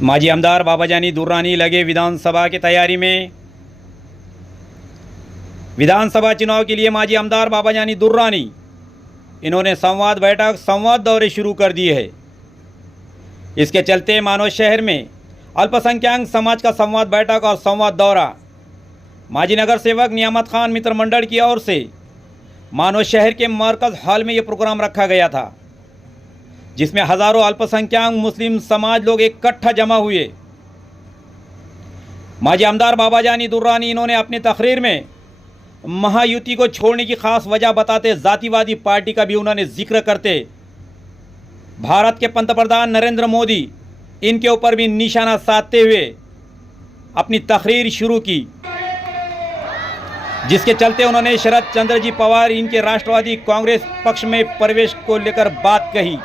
माजी आमदार बाबाजानी दुर्रानी लगे विधानसभा की तैयारी में। विधानसभा चुनाव के लिए माजी आमदार बाबाजानी दुर्रानी इन्होंने संवाद बैठक संवाद दौरे शुरू कर दिए है। इसके चलते मानव शहर में अल्पसंख्यक समाज का संवाद बैठक और संवाद दौरा माजी नगर सेवक नियामत खान मित्र मंडल की ओर से मानव शहर के मरकज हॉल में यह प्रोग्राम रखा गया था, जिसमें हजारों अल्पसंख्यक मुस्लिम समाज लोग इकट्ठा जमा हुए। माजी आमदार बाबाजानी दुर्रानी इन्होंने अपनी तकरीर में महायुति को छोड़ने की खास वजह बताते जातिवादी पार्टी का भी उन्होंने जिक्र करते भारत के पंतप्रधान नरेंद्र मोदी इनके ऊपर भी निशाना साधते हुए अपनी तकरीर शुरू की, जिसके चलते उन्होंने शरद चंद्र जी पवार इनके राष्ट्रवादी कांग्रेस पक्ष में प्रवेश को लेकर बात कही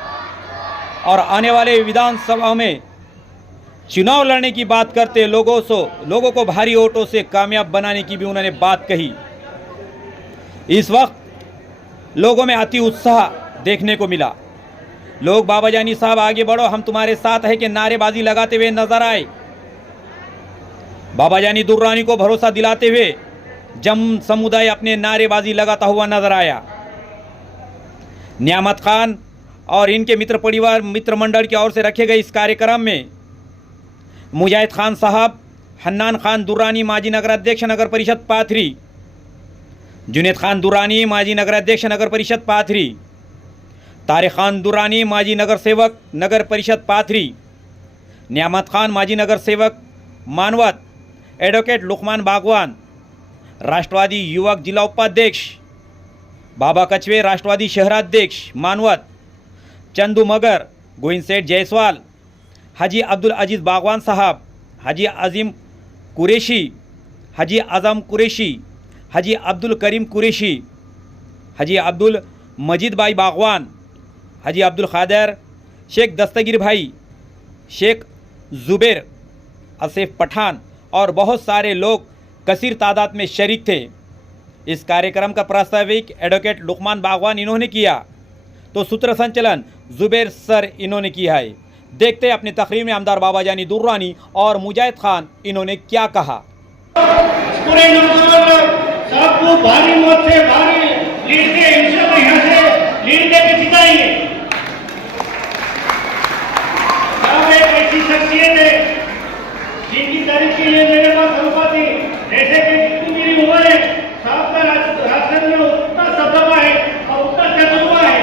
और आने वाले विधानसभा में चुनाव लड़ने की बात करते लोगों को भारी वोटों से कामयाब बनाने की भी उन्होंने बात कही। इस वक्त लोगों में अति उत्साह देखने को मिला। लोग बाबाजानी साहब आगे बढ़ो हम तुम्हारे साथ है कि नारेबाजी लगाते हुए नजर आए। बाबाजानी दुर्रानी को भरोसा दिलाते हुए जम समुदाय अपने नारेबाजी लगाता हुआ नजर आया। नियामत खान और इनके मित्र मंडल की ओर से रखे गए इस कार्यक्रम में मुजाहिद खान साहब, हन्नान खान दुर्रानी माजी नगर अध्यक्ष नगर परिषद पाथरी, जुनेद खान दुर्रानी माजी नगर अध्यक्ष नगर परिषद पाथरी, तारिक खान दुर्रानी माजी नगर सेवक नगर परिषद पाथरी, नियामत खान माजी नगर सेवक मानवत, एडवोकेट लुकमान बागवान राष्ट्रवादी युवक जिला उपाध्यक्ष, बाबा कछवे राष्ट्रवादी शहराध्यक्ष मानवत, चंदू मगर, गोविंद सेठ जायसवाल, हाजी अब्दुल अजीज़ बागवान साहब, हाजी अजीम कुरैशी, हाजी आज़म कुरैशी, हाजी अब्दुल करीम कुरैशी, हाजी अब्दुल मजीद भाई बागवान, हाजी अब्दुल खादर, शेख दस्तगीर भाई, शेख जुबैर, आसिफ पठान और बहुत सारे लोग कसीर तादाद में शरीक थे। इस कार्यक्रम का प्रास्ताविक एडवोकेट लुकमान बागवान इन्होंने किया तो सूत्र संचालन जुबैर सर इन्होंने किया है। देखते हैं अपनी तकरीर में आमदार बाबाजानी दुर्रानी और मुजाहिद खान इन्होंने क्या कहा। पूरे सबको भारी मौत से भारी लीड से इंशाल्लाह यहाँ से लीड देकर जिताएंगे। सब एक ऐसी शख्सियत है जिनकी तारीफ के लिए मेरे पास अल्फाज थी, जैसे कि जितनी मेरी उम्र है साहब का राजनीति में उतना सदमा है और उतना तजुर्बा है,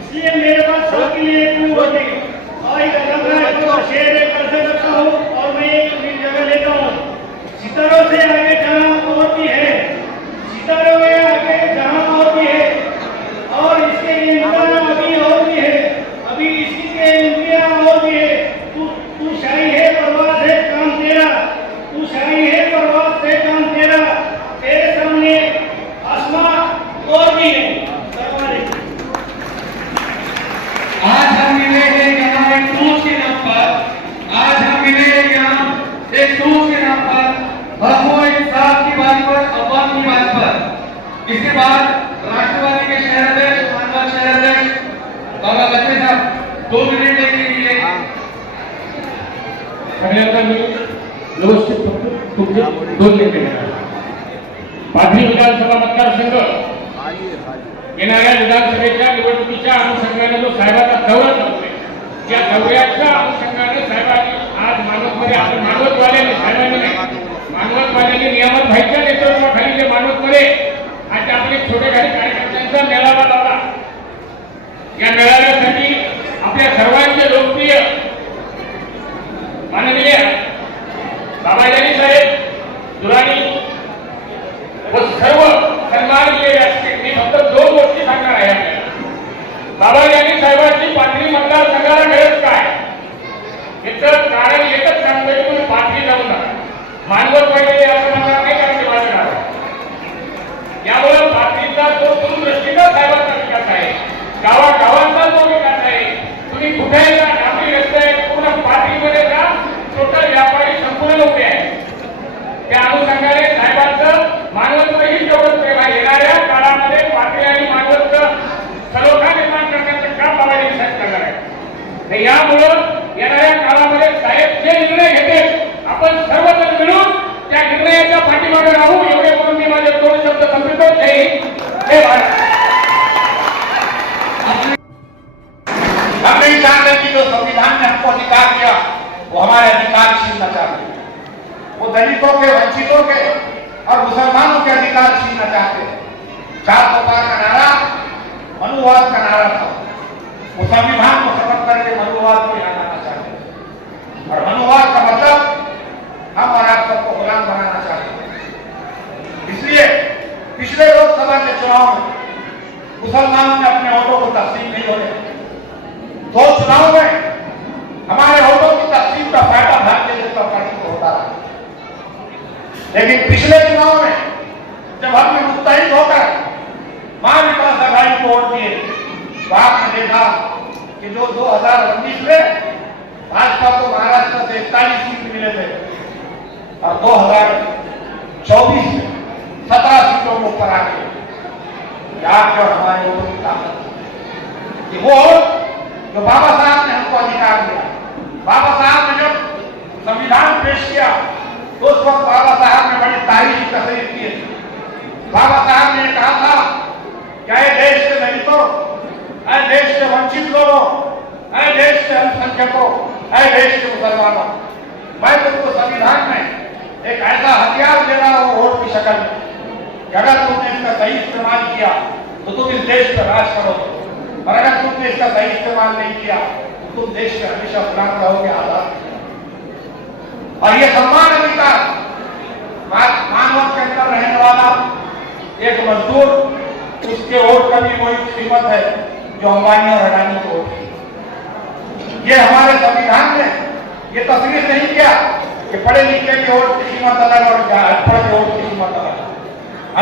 इसलिए मेरे पास सबके लिए एक वोट है और एक शेर एक अर्ज रखता हूँ और मैं एक जगह लेता हूँ। सितारों से आगे जहाँ और भी है, सितारों में आगे जहाँ और भी है और इसके इम्तिहान अभी और भी है, अभी इसी के इम्तिहान और भी है। तू शाही है परवाज़ है काम तेरा, तू शाही है परवाज़ है काम तेरा, तेरे सामने आसमां और भी है। आज हम मिले हैं यहाँ एक टूट के नाम पर, आज हम मिले हैं यहाँ एक टूट के नाम पर, भरपूर इंसाफ की बात पर, अवाम की बात पर। इसके बाद राष्ट्रवादी के शहराध्यक्ष मानवत शहराध्यक्ष बाबा बच्चे साहब 2 मिनट लेने के लिए पाथरी विधानसभा मतदारसंघ येणाऱ्या विधानसभेच्या निवडणुकीच्या अनुषंगाने जो साहेबांचा दौरा चालतोय, त्या दौऱ्याच्या अनुषंगाने साहेबांनी आज मानवतमध्ये आपण मानवतवाल्यांनी साहेबांनी नाही, मानवतवाल्यांनी नियामत भाईच्या नेतृत्वाखाली जे मानवतमध्ये आज आपण एक छोटेखानी कार्यकर्त्यांचा मेळावा लावला। या मेळाव्यासाठी आपल्या सर्वांचे लोकप्रिय माननीय बाबाजानी साहेब दुर्रानी व सर्व सन्माननीय व्यासपीठ, मी फक्त 2 गोष्टी सांगणार आहे आपल्याला। बाबाजानी साहेबांची पाथरी मतदारसंघाला गरज काय, याचं कारण एकच सांगतो की तुम्ही पाथरी जाऊ नका, मानवत पाहिजे असं म्हणणार नाही, कारण ते माझं गाव आहे। यामुळे पाथरीचा जो दूरदृष्टीचा साहेबांचा विकास आहे, गावागावांचा जो विकास आहे, तुम्ही कुठेही जा, डांबरी रस्ते आहेत, पूर्ण पाथरीमध्ये जा, टोटल व्यापारी संपूर्ण उभे आहेत। त्या अनुषंगाने साहेबांचं मानवतही तेवढंच प्रेम आहे। येणाऱ्या काळामध्ये पाथरी आणि मानवतचं सलोखा निर्माण करण्याचं काम बाबाजानी साहेब करणार आहे। यामुळं येणाऱ्या काळामध्ये साहेब दलितों के, वंचितों के और मुसलमानों के अधिकार छीनना चाहते हैं। 405 का नारा मनुवाद का नारा था। वो संविधान को खत्म करके मनुवाद को यहाँ लाना चाहते हैं और मनुवाद का मतलब हम और आप सबको गुलाम बनाना चाहते हैं। इसलिए पिछले लोकसभा के चुनाव में मुसलमानों ने अपने वोटों को तकसीम नहीं होने। 2 चुनाव में हमारे वोटों की तकसीम का फायदा भारतीय जनता पार्टी को होता रहा, लेकिन पिछले चुनाव में जब हमने मुस्तैद होकर महा विकास आघाड़ी को वोट दिए तो आपने देखा कि जो 2019 में भाजपा को महाराष्ट्र से 41 सीट मिले थे और 2024 में 17 सीटों को ऊपर आ गए। आपके और हमारे वोटों की ताकत, ये वो जो बाबा साहब ने हमको अधिकार दिया। बाबा साहब ने जब संविधान पेश किया तो उस वक्त बाबा साहब ने बड़ी तारीफ तस्वीर की थी। बाबा साहब ने कहा था क्या देश के दलितों, देश के वंचित लोगों, देश के अल्पसंख्यकों, देश के मुसलमानों, मैं तुमको संविधान में एक ऐसा हथियार दे रहा हूं वोट की शक्ल में कि अगर तुमने इसका सही इस्तेमाल किया तो तुम इस देश पर राज करोगे और अगर तुमने इसका सही इस्तेमाल नहीं किया तो तुम देश में हमेशा गुलाम रहोगे, आजाद। और ये सम्मान अधिकार मानवत के अंदर रहने वाला एक मजदूर, उसके वोट का भी कोई कीमत है जो अंबानी और अडानी को वोट की। ये हमारे संविधान ने ये तस्वीर नहीं किया कि पढ़े लिखे के वोट की कीमत अलग और अनपढ़ के वोट की कीमत अलग,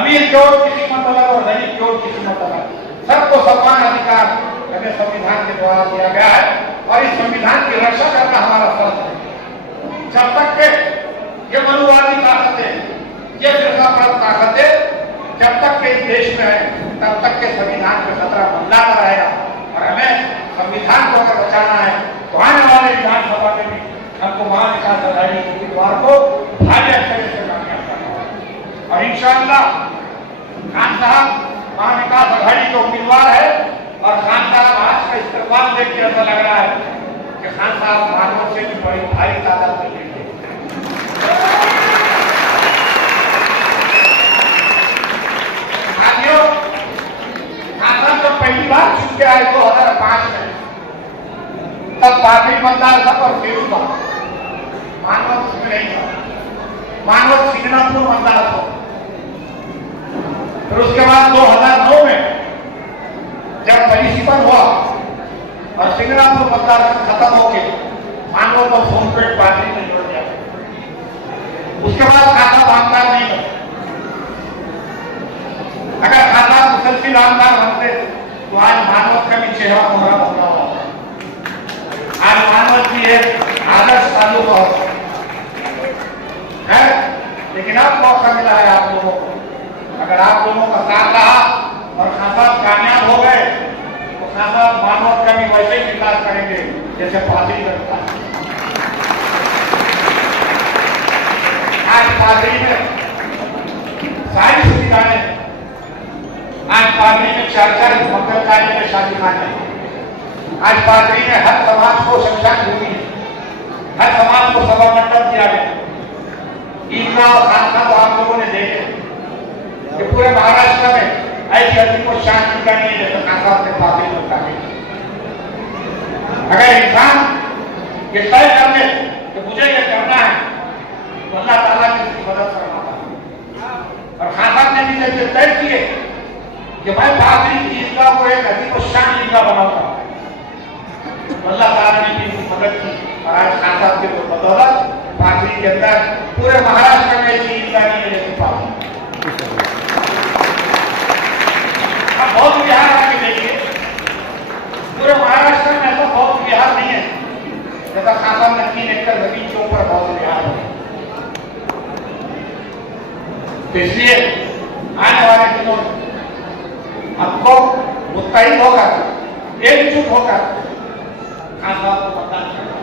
अमीर के वोट की कीमत अलग और गरीब के वोट की कीमत अलग। सबको समान अधिकार हमें संविधान के द्वारा दिया गया है और इस संविधान की रक्षा करना हमारा फर्ज है। जब तक के ये मनुवादी ताकतें, ये फिरकापरस्त ताकतें जब तक के इस देश में है तब तक के संविधान पे खतरा मंडराता रहेगा और हमें संविधान को अगर बचाना है तो आने वाले विधानसभा में भी हमको महा विकास आघाड़ी के उम्मीदवार को भारी अक्षर से कामयाब करना है। और इंशाअल्लाह खान साहब महा विकास आघाड़ी के उम्मीदवार है और खान साहब आज का इस्तेमाल देख के ऐसा लग रहा है कि खान साहब मानव से भी बड़ी भारी तादाद में लेंगे। खान साहब जब पहली बार चुन के आए 2005 में तब पार्टी मतदार था और फिर मानवत उसमें नहीं था, मानवत सिंगनापुर मतदार था। फिर उसके बाद 2009 में जब म्युनिसिपल हुआ और सिंगनापुर मतदार खत्म हो गए, मानवत और सोनपेट पार्टी में जुड़ गया। उसके बाद खाता आमदार नहीं बना। अगर खाता मुसलसिल आमदार बनते तो आज मानवत का भी चेहरा मोहरा बदला हुआ। आज मानवत की एक आदर्श तालुका है, लेकिन अब मौका मिला है आप लोगों को। अगर आप लोगों का साथ रहा और खान साहब कामयाब हो गए तो खान साहब मानवत का भी वैसे ही विकास करेंगे जैसे पादरी करता है। आज पादरी में सारी सुविधाएं, आज पादरी में 4 मंगल कार्य में शादी खाने, आज पादरी में हर समाज को शमशान भूमि है, हर समाज को सभा मंडप दिया गया। ईदगाह और खानका तो आप लोगों ने देखे कि पूरे महाराष्ट्र में ऐसी अति को शांति का नहीं है जैसे खानका से पादरी में काफी। अगर इंसान ये तय कर ले कि मुझे ये करना है तो अल्लाह ताला की इसकी मदद करना है। और खान साहब ने भी जैसे तय किए कि मैं पादरी की ईदगाह को एक अति को शांति ईदगाह बनाऊंगा, अल्लाह ताला ने भी इसकी मदद की और आज खान साहब के बदौलत पादरी के अंदर पूरे महाराष्ट्र में ऐसी ईदगाह नहीं है जैसे पादरी। अब बौद्ध विहार आगे देखिए, पूरे महाराष्ट्र में ऐसा बौद्ध विहार नहीं है जैसा खान साहब ने 3 एकड़ जमीन के ऊपर बौद्ध विहार है। तो इसलिए आने वाले दिनों में हमको मुस्तैद होकर, एकजुट होकर खान साहब को मतदान करना,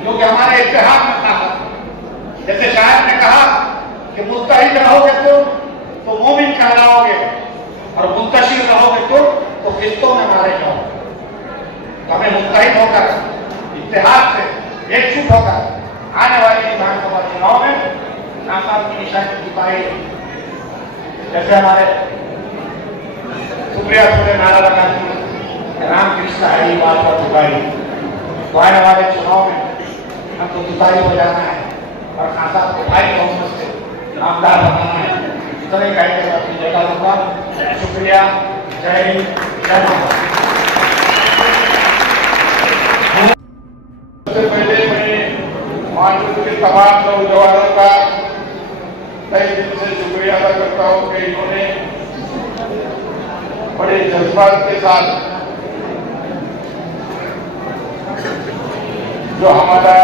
क्योंकि हमारे इतिहास में था जैसे शायर ने कहा कि मुस्तैद रहोगे तो मोमिन कहलाओगे और मुंतशिर रहोगे तो किस्तों में मारे जाओगे। तो हमें मुस्तैद होकर, इतिहास से एकजुट होकर आने वाले विधानसभा चुनाव में बात की निशानी छुपाई, जैसे हमारे सुप्रिया सुरे नारा लगा रामकृष्ण हरी बात पर तुतारी, तो आने वाले चुनाव में हमको तुतारी बजाना है और खान साहब को भाई बहुमत से नामदार बनाना है। इतना ही कहकर अपनी जगह लूंगा। शुक्रिया, जय हिंद, जय भारत। सबसे पहले मैं माननीय के तमाम नौजवानों का तहे दिल से शुक्रिया अदा करता हूँ कि इन्होंने बड़े जज्बात के साथ जो हमारे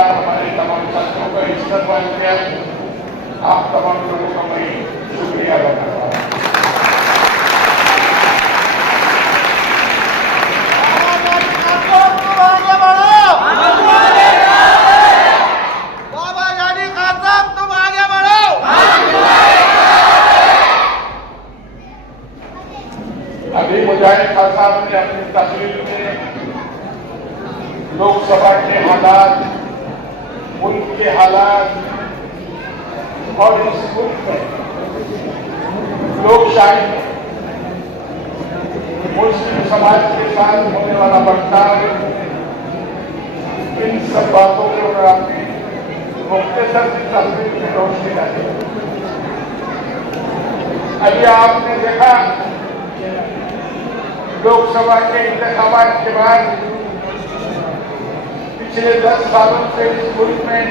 तमाम साथियों का इस्तेमाल किया। आप तमाम लोगों का मैं शुक्रिया अदा करता हूँ। अभी मुजाहिद खान साहब ने अपनी तस्वीर में लोकसभा के हालात, मुल्क के हालात और इस मुल्क में लोकशाही में मुस्लिम समाज के साथ होने वाला बर्ताव, इन सब बातों को उन्होंने अपनी मुख्तसर की तस्वीर में रोशनी डाली। अभी आपने देखा लोकसभा के इंतखाबात के बाद पिछले 10 सालों से इस मुल्क में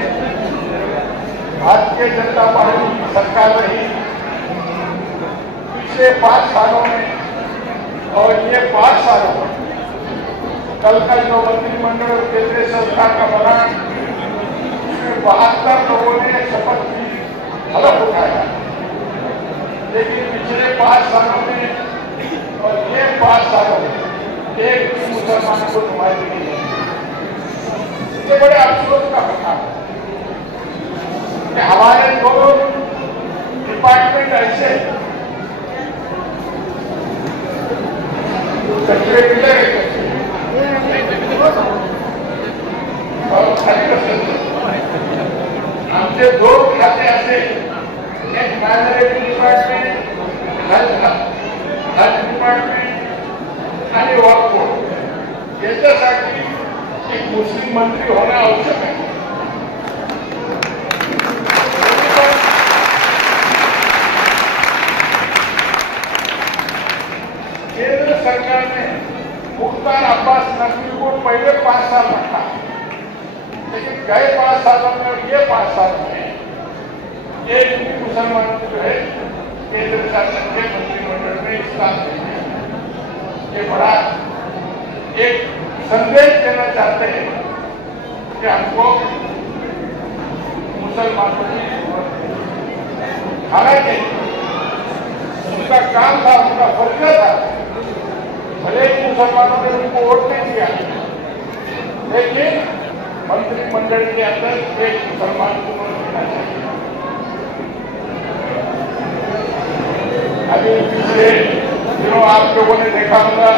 भारतीय जनता पार्टी की सरकार रही। पिछले 5 सालों में और ये 5 सालों में कल का जो मंत्रिमंडल और केंद्रीय सरकार का बना, इसमें 72 लोगों ने शपथ की हलफ उठाया। लेकिन पिछले 5 सालों में और ये 5 सालों में एक भी मुसलमान को नुमाइंदगी नहीं है। ये बड़े अफसोस का घटना है कि हमारे दोनों डिपार्टमेंट ऐसे कचरे मिले और हमसे 2 खाते ऐसे, एक माइनॉरिटी डिपार्टमेंट, हज डिपार्टमेंट आणि वक्फ बोर्ड, याच्यासाठी एक मुस्लिम मंत्री होणं आवश्यक आहे। केंद्र सरकार ने मुख्तार अब्बास नकवी को पहले 5 साल रखा, लेकिन गए 5 सालों में और ये 5 साल में एक भी मुसलमान जो है केंद्र शासन के मंत्रिमंडल में इस्लाम नहीं है। ये बड़ा एक संदेश देना चाहते हैं कि हमको मुसलमानों की हालांकि उनका काम था, उनका फर्ज था, भले ही मुसलमानों ने उनको वोट नहीं दिया, लेकिन मंत्रिमंडल के अंदर एक मुसलमान को होना चाहिए। अभी पिछले दिनों आप लोगों ने देखा होगा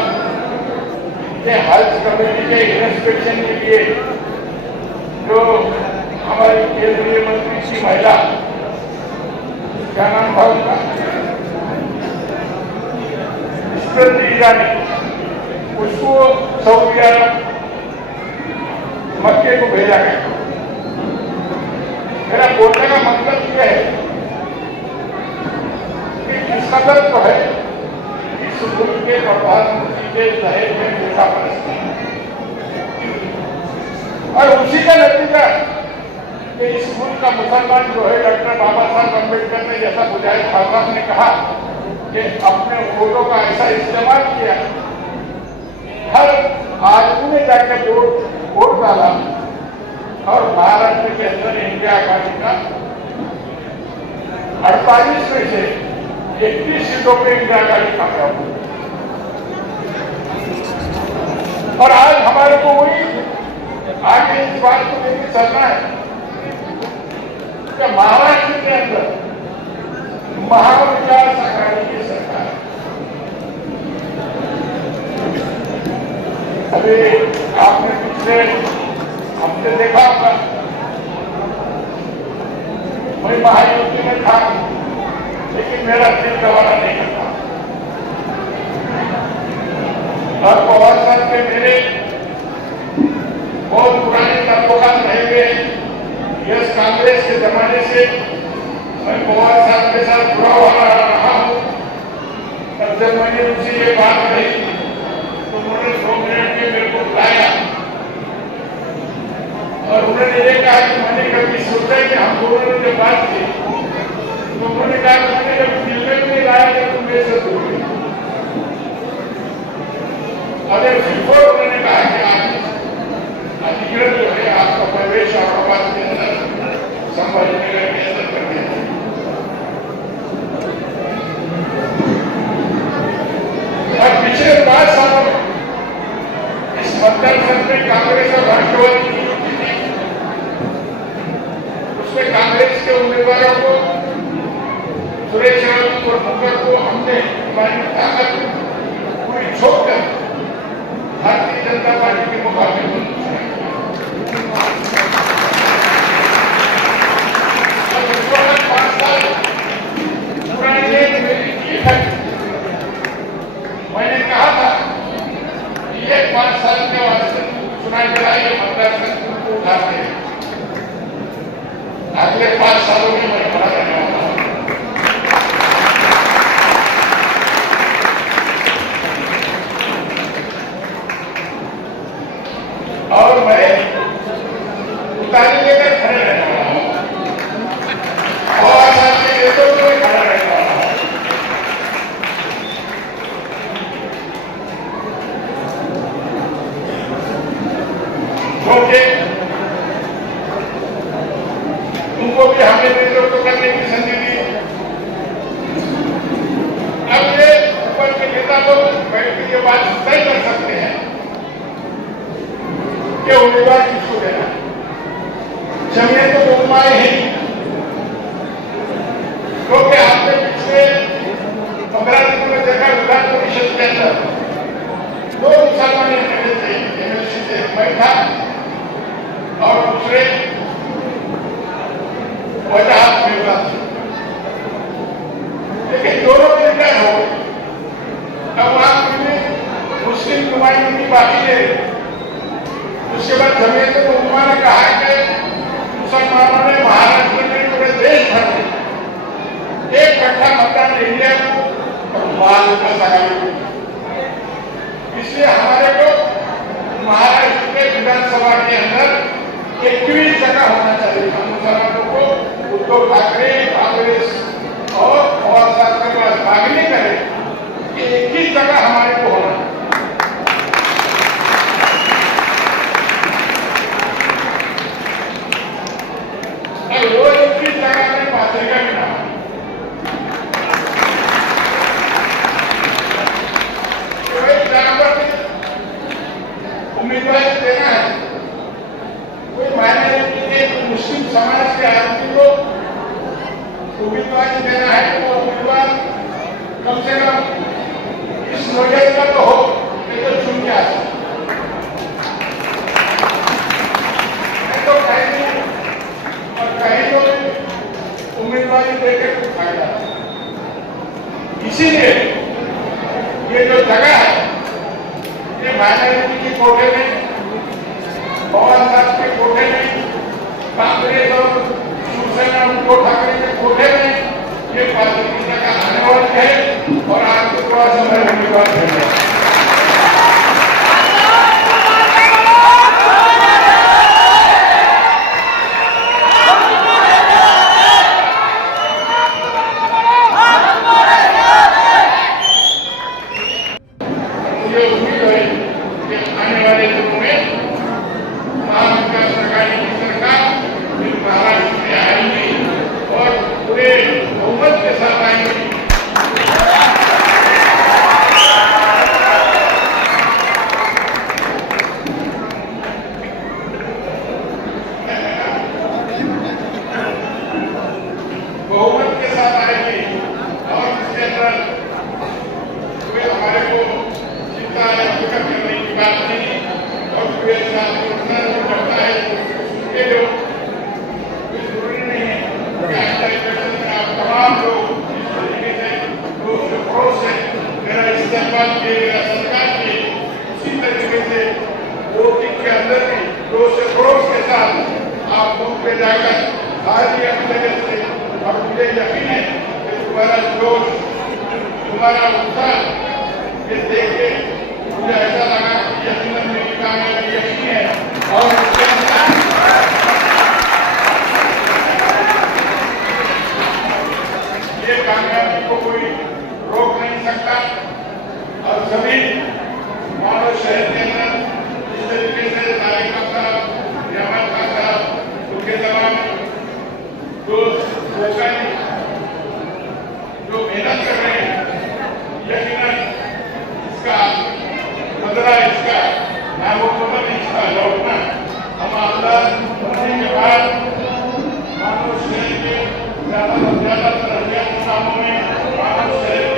कि हज कमेटी के इंस्पेक्शन के लिए जो हमारी केंद्रीय मंत्री की महिला, क्या नाम था उनका, स्मृति ईरानी, उसको सऊदी अरब मक्के को भेजा गया। मेरा बोलने का मतलब यह है इस कदर तो है इस मुल्क के प्रधानमंत्री के दहेज में बेटा परस्ती और उसी का नतीजा कि इस मुल्क का मुसलमान जो है, डॉक्टर बाबा साहब अम्बेडकर ने जैसा मुजाहिद खान साहब ने कहा कि अपने वोटों का ऐसा इस्तेमाल किया, हर आदमी ने जाकर वोट डाला और महाराष्ट्र के अंदर इंडिया आघाड़ी का 48 में से 31 सीटों पे इंदिरा गांधी कामयाब हुई। और आज हमारे को वही आगे इस बात को लेकर चलना है कि महाराष्ट्र के अंदर महाविकास आघाड़ी की सरकार, अभी आपने पिछले हफ्ते देखा होगा, वही महायुति में था कांग्रेस के जमाने से मैं पवार साहब के साथ जुड़ा हुआ रहा हूँ। तब जब मैंने उनसे ये बात कही तो उन्होंने 2 मिनट में मेरे को बुलाया और उन्होंने ये कहा कि मैंने कभी सोचा कि हम दोनों ने जब बात की तो उन्होंने कहा कि मैंने जब मिलने में लाया जब तुम मेरे से दूर गए। और फिर उन्होंने कहा कि आज अधिकृत जो है आपका प्रवेश औरंगाबाद के अंदर संभाजीनगर के अंदर कर दिया। और पिछले 5 सालों में इस मतदान में कांग्रेस और राष्ट्रवादी की युति थी, उसमें कांग्रेस के उम्मीदवारों को सुरेश यादव और मुखर को हमने हमारी ताकत पूरी छोड़कर भारतीय जनता पार्टी के मुकाबले में मैंने कहा था कि ये 5 साल के वास्ते चुनाव कराइए मतदान को उठाते हैं। अगले 5 सालों में मैं खड़ा रहने वाला हूं। और मैं उतारी लेकर खड़े रहने वाला हूं और साथ में नेतृत्व में खड़ा रहने वाला हूं। क्योंकि उनको भी हमने नेतृत्व करने की संधि दी। अब ये ऊपर के नेता लोग बैठ के ये बात तय कर सकते हैं कि उम्मीदवार किसको देना। जमीयत तो उम्मीदवार ही, क्योंकि आपने पिछले 15 दिनों में देखा विधान परिषद के अंदर 2 मुसलमान एमएलसी से मैं था और दूसरे वजाहत में हुआ, लेकिन दोनों निर्णय हो गए। अब आप मुस्लिम नुमाइंदगी बाकी है। उसके बाद जमीयत उम्मा ने कहा कि मुसलमानों ने महाराष्ट्र में पूरे देश भर में एक कट्ठा मतदान इंडिया को इसलिए हमारे को महाराष्ट्र के विधानसभा के अंदर 21 जगह होना चाहिए। हम मुसलमानों को उद्धव ठाकरे कांग्रेस और पवार साहब के पास मांगनी करें कि 21 जगह हमारे को होना है। वो 21 जगह में पात्रिका भी ना उम्मीदवार देना है। कोई मायने नहीं कि मुस्लिम समाज के आदमी को उम्मीदवार देना है तो उम्मीदवार कम से कम इस नोजल का तो हो कि तो चुन के आ सकते, तो कहीं नहीं और कहीं तो उम्मीदवारी देकर कुछ फायदा। इसीलिए ये जो जगह है ये माइनॉरिटी की कोटे में, पवार साहब के कोटे में, कांग्रेस और शिवसेना उद्धव ठाकरे के कोटे में ये पार्टी की जगह आने वाली है और आपको थोड़ा समय उम्मीदवार देना। वोटिंग के अंदर भी जोश खरोश के साथ आप बूथ पे जाकर भारी अकेले से, और मुझे यकीन है कि तुम्हारा जोश, तुम्हारा उत्साह ये देख के मुझे ऐसा लगा कि यकीनन मेरी कामयाबी यकीन है। और इसके अंदर ये कामयाबी को कोई रोक नहीं सकता। और सभी मानव शहर के अंदर इस तरीके से तारीखों का नियमन का उनके तमाम जो सोसाइटी जो मेहनत कर रहे हैं, यकीनन इसका बदला, इसका नामोकमल इसका लौटना हम आमदार होने के बाद मानव शहर के ज्यादा से ज्यादा तरक्यात कामों में मानव शहर